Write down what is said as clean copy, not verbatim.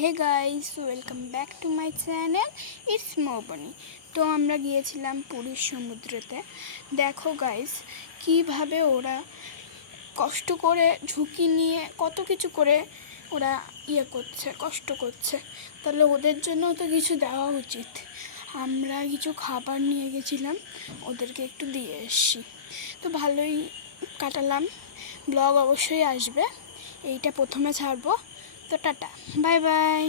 Hey guys, welcome back to my channel it's Moubani. তো আমরা গিয়েছিলাম পুরীর সমুদ্রেতে। দেখো গাইস, কিভাবে ওরা কষ্ট করে ঝুঁকি নিয়ে কত কিছু করে ওরা কষ্ট করছে। তাহলে ওদের জন্য তো কিছু দেওয়া উচিত। আমরা কিছু খাবার নিয়ে গেছিলাম, ওদেরকে একটু দিয়ে এসছি। তো ভালোই কাটালাম। ব্লগ অবশ্যই আসবে, এইটা প্রথমে ছাড়বো। তো টাটা, বাই বাই।